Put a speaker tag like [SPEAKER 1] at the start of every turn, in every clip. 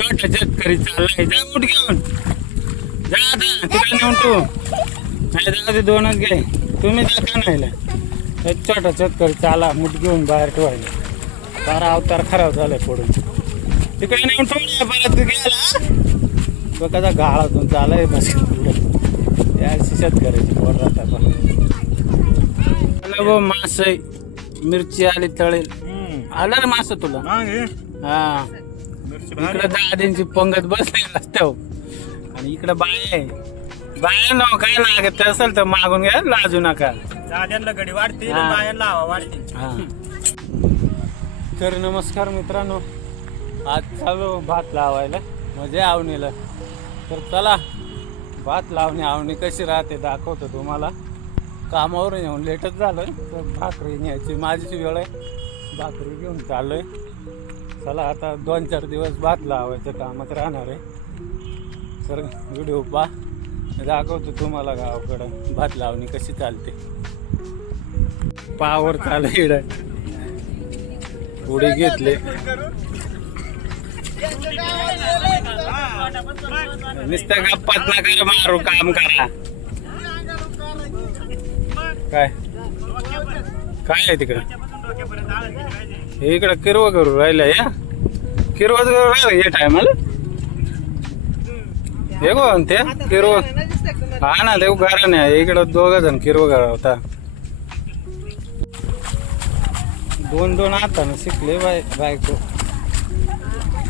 [SPEAKER 1] छोटा शेतकरी चाललाय. जा मुठ घेऊन. जा आता तिकडे नेऊन तू नाही जा ते दोनच घे. तुम्ही जा का नाही छोटा शेतकरी चाला मुठ घेऊन बाहेर ठेवायला. सारा अवतार खराब झालाय पडून तिकडे नेऊन ठेवून परत गेला तो कसा गाळातून चालाय बस पुढे. या शेतकऱ्याची पोर राहतात बा मास. मिरची आली तळेल. आलं रे मास तुला? हा. इकडे दादींची पंगत बसली रस्त्यावर आणि इकडे बाय बाय न काय लागत असेल तर मागून घ्या लाजू नका.
[SPEAKER 2] दाद्यांना घडी वाढते
[SPEAKER 1] हा.
[SPEAKER 2] बायांना हवा वाढते.
[SPEAKER 1] हा. तर नमस्कार मित्रांनो. आज चालू भात लावायला म्हणजे आवणीला. तर चला भात लावणी आवणी कशी राहते दाखवतो तुम्हाला. कामावरून येऊन लेटच झालं तर भाकरी न्यायची माझीच वेळ आहे. भाकरी घेऊन चाललोय. चला आता दोन चार दिवस भात लावायचं कामात राहणार आहे. तर व्हिडिओ पा दाखवतो तुम्हाला गावाकडं. भात लावणी कशी चालते. पावर चालू इड उडी घेतले. नुसतं गप्पात ना कर मारू काम करा. काय? काय आहे तिकडं? हे इकडं किरव करू राहिलं या. किरवत करू राहिलं हे टायमाला. हे कोण ते किरव. हा ना देऊ घरा नाही इकडं दोघ जण किरव घरा होता. दोन दोन हातानं शिकले बाय बायको.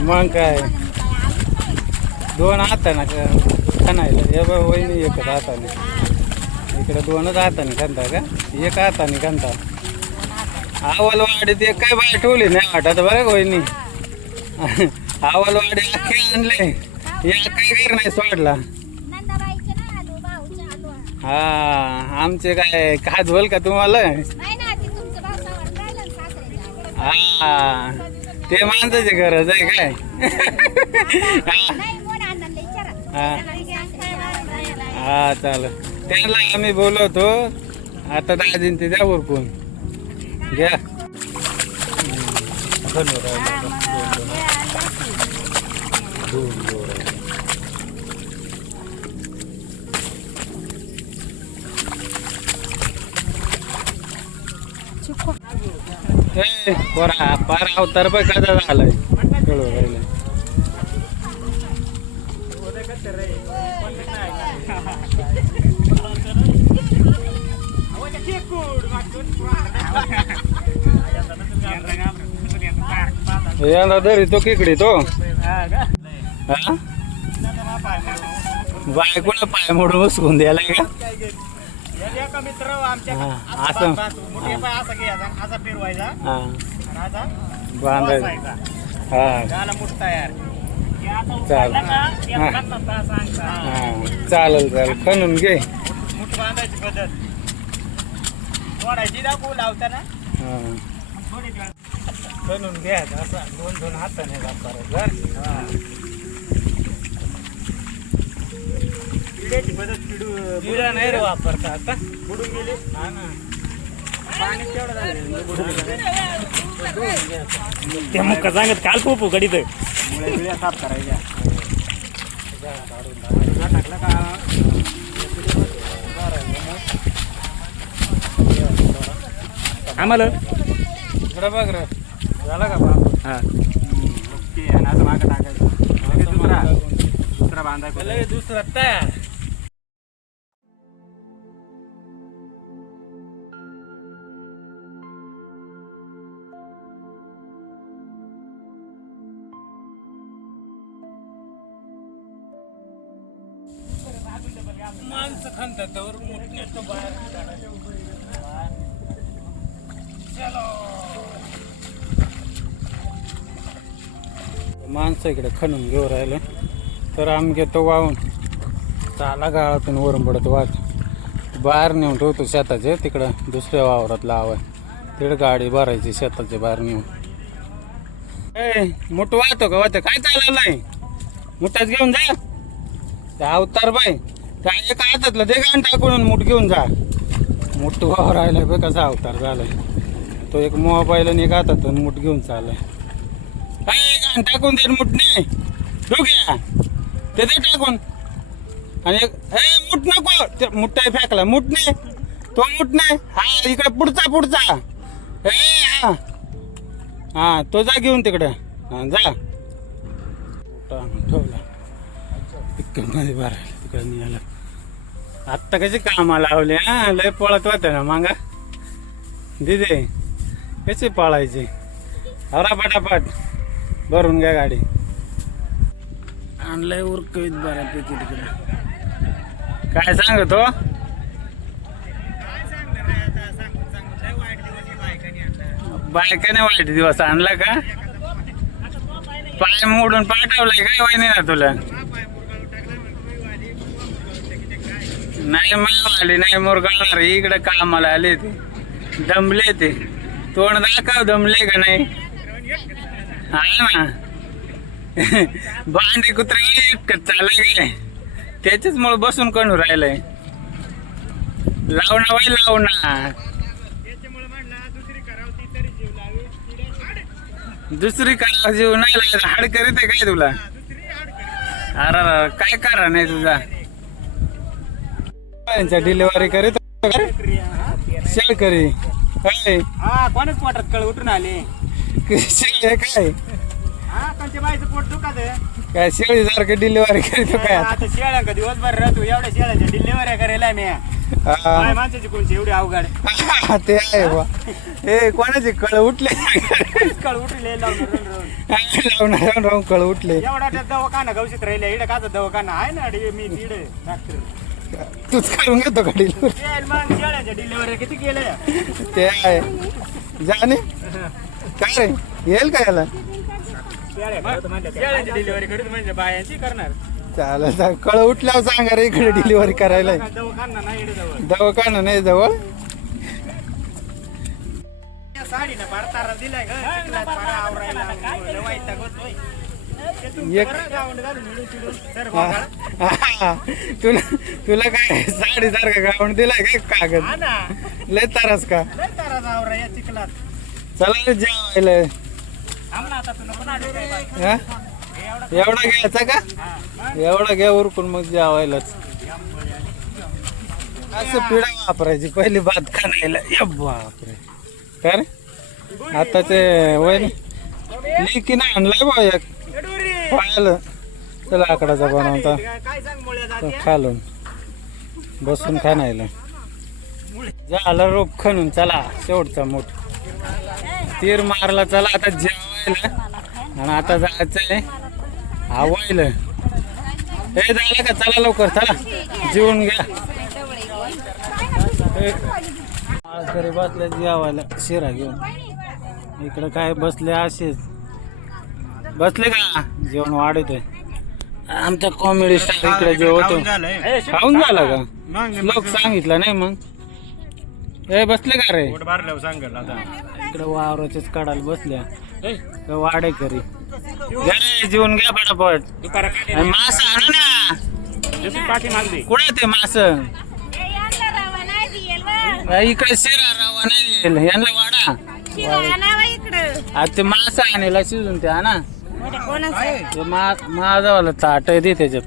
[SPEAKER 1] मग काय? दोन हातानं खणायला? हे बा वहिनी एकच हाताने. इकडे दोनच हाताने खणता का? एक हाताने खणता. आवल वाडीत एक काय बाय ठेवली नाही वाटत बरं वहिनी? आवल वाडी अख्खे आणले या काय कर नाही सोडला. हा आमचे काय खाज बोल का तुम्हाला? हा ते माणसाची गरज आहे काय? हा, चालेल. त्यांना आम्ही बोलवतो. आता दाजीन ते द्या उरकून. घ्या धन्यवाद.
[SPEAKER 3] हे
[SPEAKER 1] दोन दोन. ए, पोरा पार अवतार पण कसा झालाय कळू राहिलं यंदा दरी तो किकडे तो. बायकोला पाय मोडून बसवून द्यायला का?
[SPEAKER 2] मित्र असं. बांध-
[SPEAKER 1] चाल. चालेल चालेल. खणून घे.
[SPEAKER 2] बांधायची पद्धत दाखवू लावताना.
[SPEAKER 1] हा. असा दोन दोन हाताने वापरायचं जिरा. नाही रे वापरता आता.
[SPEAKER 2] बुडून गेली?
[SPEAKER 1] हा ना.
[SPEAKER 2] पाणी केवढं झालं?
[SPEAKER 4] ते मुक्का सांगत काल
[SPEAKER 2] मुळे बिळ्या साफ करायच्या. टाकलं का?
[SPEAKER 4] आम्हाला?
[SPEAKER 1] इकडं बघ रे. झाला का बाप
[SPEAKER 4] हा.
[SPEAKER 2] ओके आणि असं मागं टाकायचं. लगेच दुसरा. दुसरा बांधायचा
[SPEAKER 1] लगेच दुसरा. तयार. माणसं खांतात त्यावर. मोठी येतो बाहेर. माणसं इकडे खणून घेऊ राहिलं. तर आम्ही घेतो वाहून. चाला गाळातून वरून पडत वाट. बाहेर नेऊन ठेवतो शेताचे. तिकडं दुसऱ्या वावरात लावाय. तिकडे गाडी भरायची शेताच्या बाहेर नेऊन. ए मोठं वाहतो का वाहतो? काय चाललं नाही मोठाच घेऊन जा. त्या अवतार बाय त्या एका हातातलं ते गाण टाकून मूठ घेऊन जा. मोठं वावर राहिलं बे कसा अवतार झालाय. तो एक मोबाईल आणि एक हातात मूठ घेऊन चाललाय. काय गाण टाकून दे मूठ नाही का ते दे टाकून. आणि एक ए मुठ नको. ते मुठ्ठा फेकला. मुठ नाही. तो मुठ नाही. हा इकडे पुढचा पुढचा. ए हा. हा तो जा घेऊन तिकडे. हा जा. ठेवला. मध्ये बरं तिकडे निघाला. आत्ता कशी कामाला लावले हा? लय पळत होते ना मागा. दिदे. कशी पळायची? हरा पटापट. भरून घ्या गाडी. आणलंय उरकवीत बऱ्यापैकी तिकडे. काय सांगतो? बायकाने वाईट दिवस आणला का? पाय मोडून पाठवलाय काय वहिनी ना तुला? नाही मला आले नाही मुरगाळणार इकडे कामाला आले ते. दमले ते. तोंड दाखव दमले का नाही? हा ना भांडे कुत्रे इतकं चाललं गेले त्याच्याच मुळे बसून कणू राहिलंय? लावणा वाई लावणा. दुसरी करा जीव नाही लागत. हाड करीत आहे काय तुला? अरे काय करा नाही तुझा? डिलिव्हरी करीत होता शेळ करी काय?
[SPEAKER 2] हा कोणाच पोटात कळ उठून आले?
[SPEAKER 1] शेळ आहे काय?
[SPEAKER 2] हा त्यांच्या बाईचं पोट दुखत
[SPEAKER 1] काय शेळी सारखं डिलिव्हरी करीतो काय आता?
[SPEAKER 2] शेळ्या दिवसभर राहतो एवढ्या शेळ्याच्या डिलिव्हऱ्या करायला मी. काय माणसाची कोणची एवढी अवघड?
[SPEAKER 1] ते आहे बा. हे कोणाचे कळ उठले?
[SPEAKER 2] कळ उठले
[SPEAKER 1] लावून राहून राहून. कळ उठले?
[SPEAKER 2] एवढा त्या दवाखाना गवशीत राहिले इकडे काचा दवाखाना? आहे ना डी- मी तिकडे डॉक्टर
[SPEAKER 1] तूच करून घेतो का डिलिव्हरी
[SPEAKER 2] ते किती
[SPEAKER 1] आहे. जाणे काय रे? येईल का याला?
[SPEAKER 2] डिलिव्हरी म्हणजे बायांची करणार.
[SPEAKER 1] चालेल चालेल. कळ उठल्यावर सांगा रे इकडे डिलिव्हरी करायला.
[SPEAKER 2] दवाखाना नाही इकडे जवळ.
[SPEAKER 1] दवाखाना नाही जवळ?
[SPEAKER 2] त्या साडीनं फार तारा दिलाय ग. आवरायला
[SPEAKER 1] एक-. तुला तुला काय साडी सारखं गावून दिलाय काय कागद?
[SPEAKER 2] हा ना.
[SPEAKER 1] लय तारास का? चला जेवायला.
[SPEAKER 2] एवढं-
[SPEAKER 1] घ्यायचा का? एवढा घ्या उरकून मग जेवायलाच. असं पिढा वापरायची पहिली भात खाण्याला. ये बापरे. काय आता ते वय लिकीनं आणलाय बा एक. पाहिलं. त्याला आकडाचा बनवता खालून. बसून खाण्याला झालं रोप खणून. चला शेवटचा मोठ. तीर मारला चला आता जेवायला. आणि आता जायचंय आवायला हे झालं का? चला लवकर चला. जेवून घ्या. माळकरी बसल्या जेवायला शिरा घेऊन. इकडं काय बसले असेच. बसले का? जेवण वाढत आमचा कॉमेडी स्टार इकडे जेवतो. खाऊन झाला. का? लोक सांगितलं नाही मग. ए बसले का रे?
[SPEAKER 2] पोट भरल्यावर सांगेल आता.
[SPEAKER 1] इकडे वावराच्याच काढायला बसल्या. तर वाडे करी जेवून घ्या पटापट. मास आणा ना. कुठे ते मास? इकडे शिरा रवा नाही येईल यांना वाडा आता ते मास आणला शिजून ते आणा. ते मा माझावाला ताट आहे दे त्याच्यात.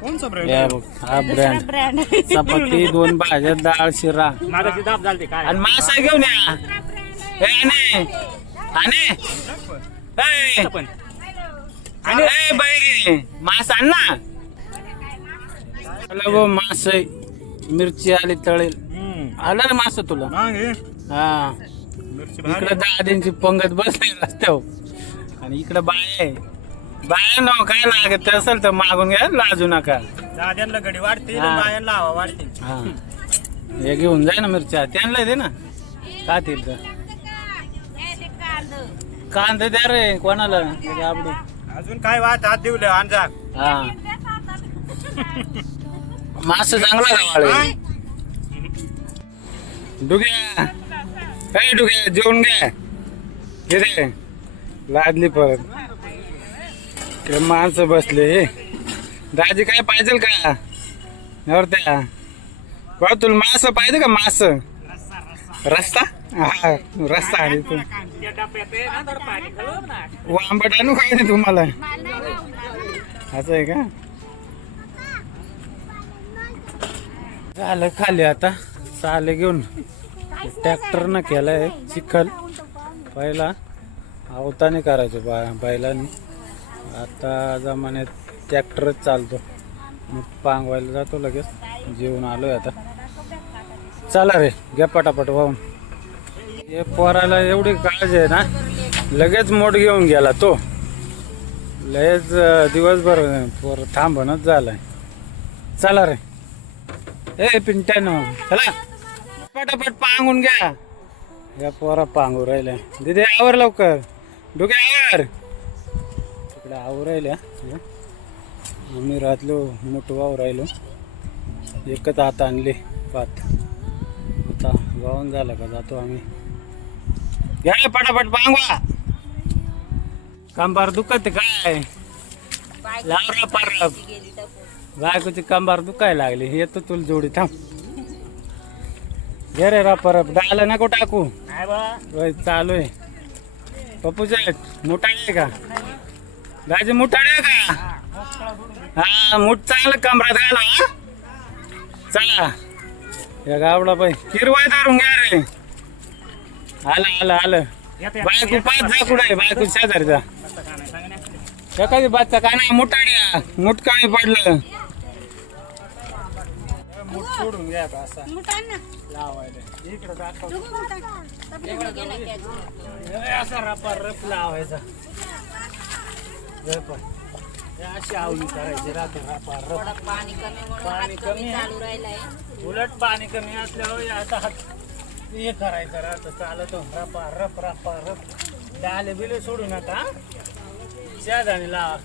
[SPEAKER 2] कोणचा
[SPEAKER 1] या बघ हा ब्रँड चपाती दोन भाज्या डाळ शिरा.
[SPEAKER 2] माझा दाब झालते काय?
[SPEAKER 1] आणि मासा घेऊन या. ए, आणे आणे ए,
[SPEAKER 2] पण.
[SPEAKER 1] ए, बैरे. मास आण ना. आलं गो मास. आहे. मिरची आली तळेल. आलं रे मास तुला? हा. इकडे दादींची पंगत बसली रस्त्यावर. आणि इकडे बाय आहे. बाय न काय लागत असेल तर मागून घ्या लाजू नका.
[SPEAKER 2] दाद्यांना गडी वाढते
[SPEAKER 1] हा.
[SPEAKER 2] बायांना हवा वाढते
[SPEAKER 1] हा. हे घेऊन जाय ना मिरच्या. त्यांना दे ना. खातील तर कांदा द्या रे कोणाला? ते आपलं.
[SPEAKER 2] अजून काय वाट हात देऊ अंजा.
[SPEAKER 1] हा. मास चांगला का वाळे डुग्या. ए डुग्या? जेवण घ्या. घे रे. लादली परत. इकडे माणसं बसले दाजी काय पाहिजे का? नवरत्या. बघा तुला मास पाहिजे का मास? रस्ता? हा रस्ता आहे तू आंबट आणू काय नाही तुम्हाला? असं आहे का? झालं खाली आता. चाले घेऊन. ट्रॅक्टर न केलाय चिखल. पहिला. आवताने करायचो बा बैलांनी. आता जमान्यात ट्रॅक्टरच चालतो. मग पांगवायला जातो लगेच. जेवून आहे आता. चला रे घ्या पटापट वाहून. हे पोराला एवढी काळजी आहे ना लगेच मोठ घेऊन गेला तो. लगेच दिवसभर पोर थांबणच झालाय. चला रे. ए पिंट्यानं चला. पटापट पांगून घ्या. या पोरा पांगू राहिल्या. दिदे आवर लवकर. डोके आवर. तिकडे राहिल्या. आम्ही राहतलो मोठं वावर राहिलो. एकच हात आणले पात. आता वाहून झालं का? जातो आम्ही. घ्या रे पटापट पांगवा. कंबार दुखत काय? लाव रा पार बायकोची कंबार दुखायला लागली. येतो तुला जोडी थांब. घे रे रा परत डायला नको टाकू. चालू आहे. पप्पूचे मुठाडे का? गाजी मुठाडे का? हा मुठ चांगलं कमरात घाला हा? चला. या गावडा पाय किरवाय धरून घ्या रे. आलं आलं आलं. बायको पाच जा कुठे बायको शेजारचा एखादी बादचा का नाही? मुठाड्या मुठ कमी पडलं. मुठ सोडून घ्या आता असा. लावायला. असा रपा रप लावायचा अशी आवली करायची रात्र रपा रप
[SPEAKER 3] पाणी कमी
[SPEAKER 1] उलट पाणी कमी असल्यावर आता हात हे करायचं राहतं चालत रपा रप रपा रप डाले बिले सोडू नका शेजारी लावा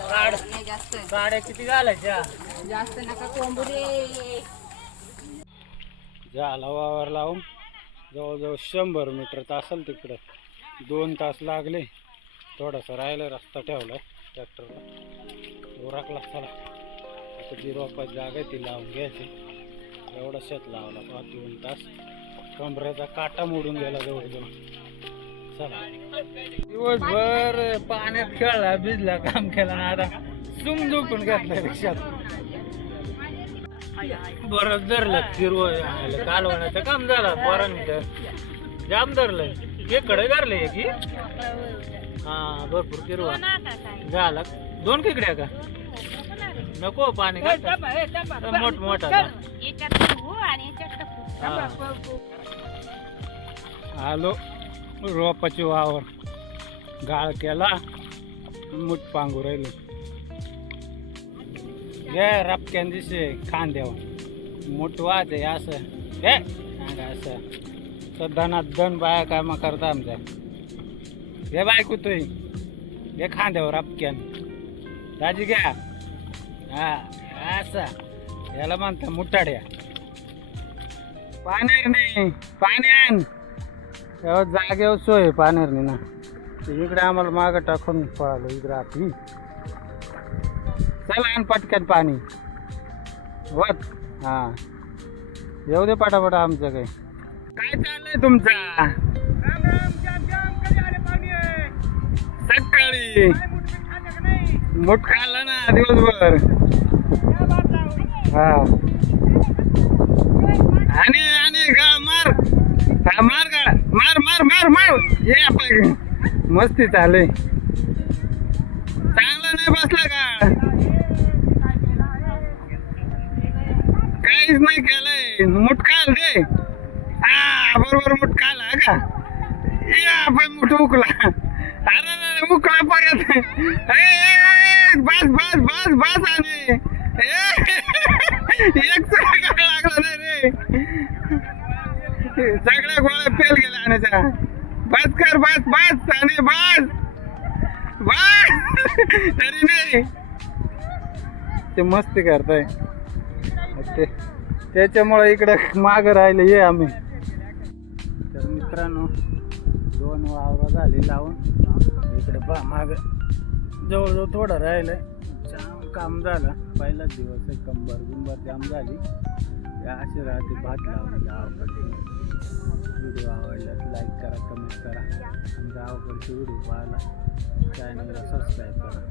[SPEAKER 1] काढ
[SPEAKER 3] नाही
[SPEAKER 1] गाड्या किती घालायच्या
[SPEAKER 3] जास्त नका कोंबू
[SPEAKER 1] झाला वावर लावून जवळजवळ शंभर मीटर तासल तिकडं दोन तास लागले. थोडासा राहिलं रस्ता ठेवला ट्रॅक्टरला. ओराकला चला. आता जी रोपात जागा आहे ती लावून घ्यायची. एवढा शेत लावला बा दोन तास. कमरेचा काटा मोडून गेला जवळजवळ. चला. दिवसभर पाण्यात खेळला भिजला काम केला ना आता सुम झोपून घातला रिक्षात. बरं धरलं फिरवं कालवण्याचं काम झालं बरं जाम धरलं हे कडे धरले की? हा भरपूर फिरवा झाला. दोन खेकड्या का? नको पाणी मोठ मोठा आलो. रोपाची वावर. गाळ केला. मूठ पांगू राहिलो घे रपक्यान दिसे खांद्यावर मूठ ते असं घे सांगा असं तर दनात दन बाया काय करता आमच्या घे बायको तुई घे खांद्यावर रपक्यान दाजी घ्या हा अस याला म्हणता मुठाड्या पाण्यार नाही पाण्यान आण जागेवर सोय पाण्यार नाही ना। इकडे आम्हाला मागं टाकून पळालो इकडे आपली चला आण पटकन पाणी. वत. हा. येऊ दे पटापट आमचं काही काय चाललंय तुमचा? सकाळी. मुठ खाल्ला ना दिवसभर. हा. आणि आणि गाळ मार. मार गा. मार मार मार मार. ये आपण मस्ती चाले चांगला नाही बसला का? काहीच नाही केलंय. मुटकाल दे हा बरोबर मुटकाल हा का? या आपण मुठ उकला. अरे अरे, उकला परत. बस बस बस बस आणि. एक लागला नाही रे. सगळ्या गोळ्या फेल गेल्या आणि बस कर बस बस आणि बस. बस. तरी नाही. ते मस्ती करताय. ते त्याच्यामुळे इकडं मागं राहिले ये आम्ही. तर मित्रांनो दोन वावरं झाली लावून. इकडे पहा माग जवळजवळ थोडं राहिलं जाम काम झालं. पहिलाच दिवस आहे कंबर गुंबर जाम झाली. असे अशी राहते भात लावून. व्हिडिओ आवडल्यास लाईक करा कमेंट करा. आणि गावाकडचे व्हिडिओ पाहायला चॅनलला सबस्क्राईब करा.